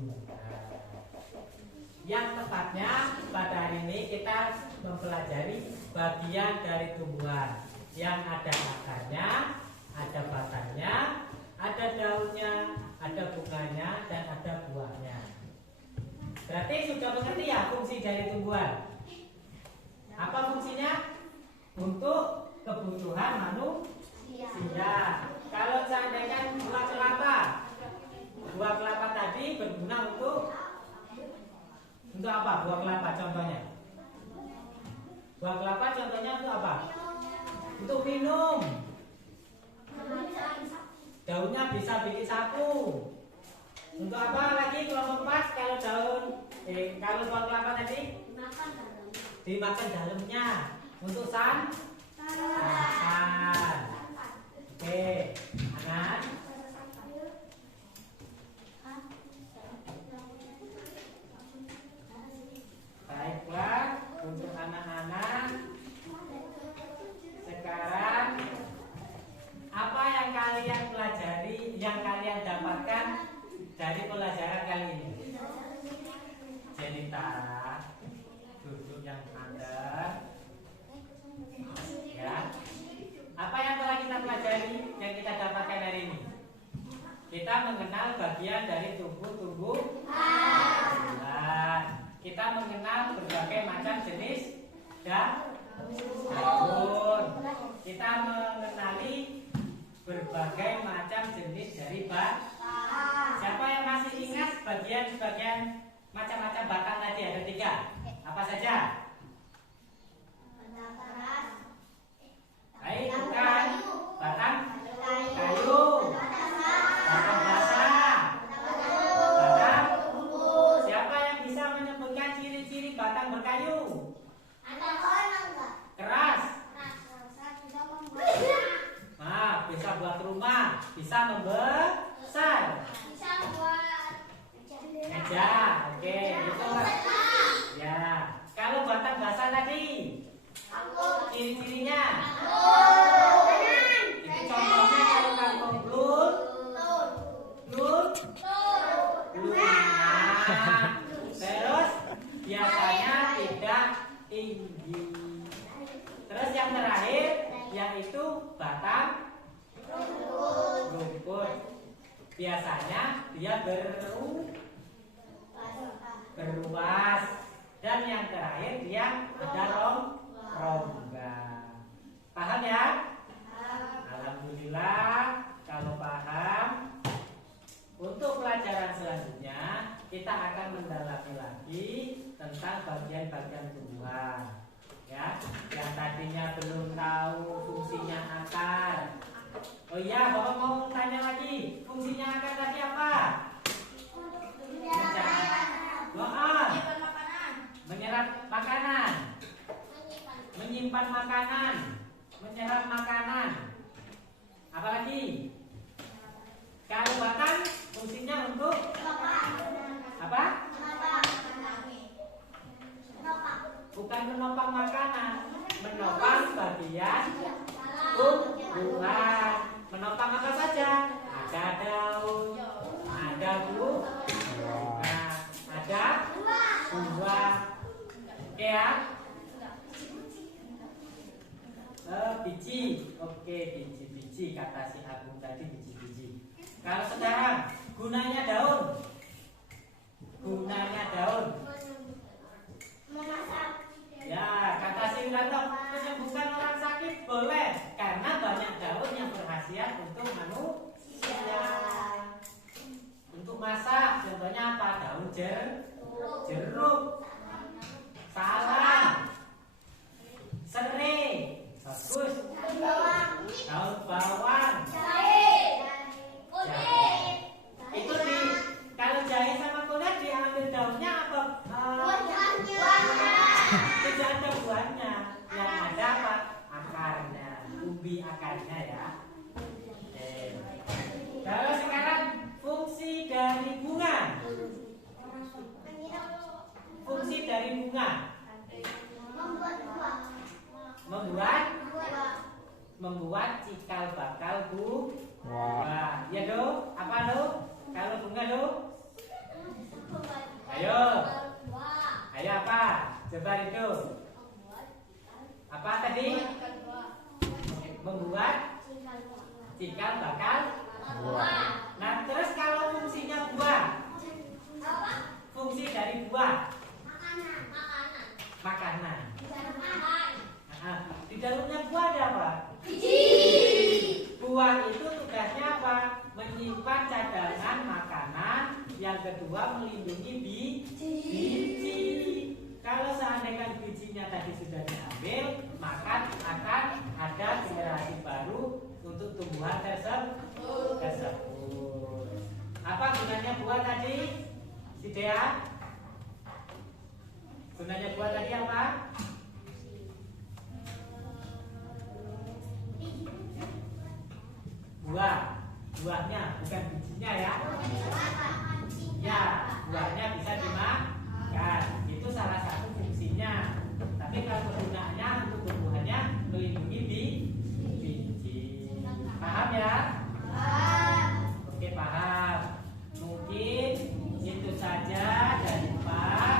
Yang tepatnya pada hari ini kita mempelajari bagian dari tumbuhan yang ada akarnya, ada batangnya, ada daunnya, ada bunganya, dan ada buahnya. Berarti sudah mengerti ya fungsi dari tumbuhan? Apa fungsinya? Untuk kebutuhan manusia. Kalau seandainya buah kelapa tadi berguna untuk apa? Buah kelapa contohnya. Buah kelapa contohnya untuk apa? Untuk minum. Daunnya bisa bikin sapu. Untuk apa lagi kelompok 4? Kalau buah kelapa tadi dimakan dalamnya. Untuk santan. Oke, Anan. Baiklah, untuk anak-anak sekarang apa yang kalian pelajari, yang kalian dapatkan dari pelajaran kali ini? Jadi Tara duduk yang ada. Ya. Apa yang telah kita pelajari, yang kita dapatkan hari ini? Kita mengenal bagian dari tumbuh-tumbuhan. Kita mengenal berbagai macam jenis daun. berbagai macam jenis dari batang. Siapa yang masih ingat bagian-bagian macam-macam batang tadi? Ada 3. Apa saja? Baik, bukan batang kayu, batang basah, batang. Siapa yang bisa menyebutkan ciri-ciri batang berkayu? Keras. Nah, bisa buat rumah, bisa membesar. Meja, oke, itu. Ya, kalau batang basah tadi, ciri-cirinya. Itu contohnya kalau kangkung blut. Nah, terus biasanya tidak tinggi. Terus yang terakhir yaitu batang rumput. Biasanya dia beruas. Dan yang terakhir dia ada rongga. Paham ya? Alhamdulillah kalau paham. Untuk pelajaran selanjutnya kita akan mendalami lagi tentang bagian-bagian tumbuhan. Ya, yang tadinya belum tahu fungsinya akar. Oh iya, Bapak mau tanya lagi, fungsinya akar tadi apa? Menyerap makanan, menyimpan makanan, menyerap makanan. Apalagi? Kalau batang fungsinya untuk apa? Bukan menopang makanan, menopang bagian tumbuhan. Menopang apa saja? Ada daun, ada bunga, ada buah. Oke ya? Biji. Oke, biji-biji kata si Agung tadi, biji-biji. Kalau sekarang gunanya daun. Gunanya daun. Ya, kata si Wiranto, menyembuhkan orang sakit boleh karena banyak daun yang berkhasiat untuk manusia. Untuk masak, contohnya apa? Daun jeruk. Salam. Serai. Bagus. Daun bawang. Jahe. Itu kalau jahe sama kulit diambil daunnya apa? Tidak ada buahnya. Yang ada apa? Akarnya. Umbi akarnya ya. Kalau sekarang fungsi dari bunga. Fungsi dari bunga membuat cikal bakal buah. Ya do, apa do? Kalau bunga do? Ayo apa? Coba itu. Apa tadi? Membuat cikal bakal buah. Nah, terus kalau fungsinya buah, fungsi dari buah makanan. Di dalamnya buah ada apa? Buah itu tugasnya apa? Menyimpan cadangan makanan. Yang kedua melindungi biji. Kalau seandainya bijinya tadi sudah diambil, maka akan ada generasi baru untuk tumbuhan tersebut. Apa gunanya buah tadi? Si Dea? Gunanya buah tadi apa? Buahnya bukan bijinya ya. Ya, buahnya bisa dimakan. Itu salah satu fungsinya. Tapi kalau kegunaannya untuk tumbuhannya melindungi biji. Paham ya? Oke, paham. Mungkin itu saja dari Pak.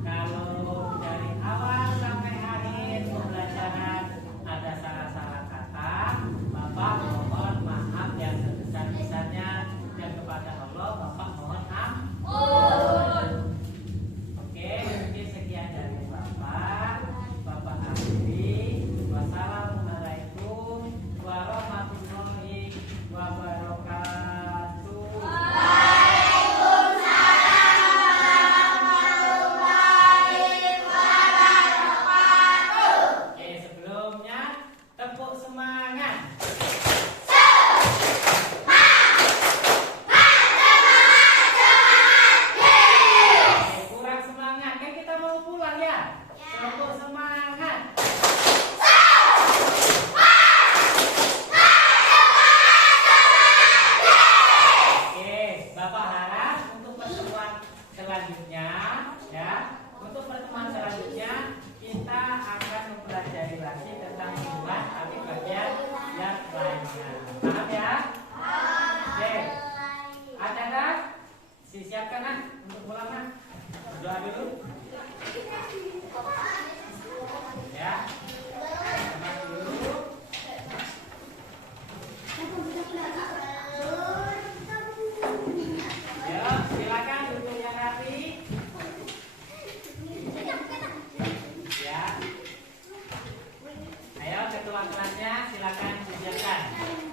Kalau dari awal sampai akhir pembelajaran ada salah-salah kata, Bapak mohon maaf yang sebesar-besarnya, dan kepada Allah Bapak mohon ampun. atasnya silakan disiapkan.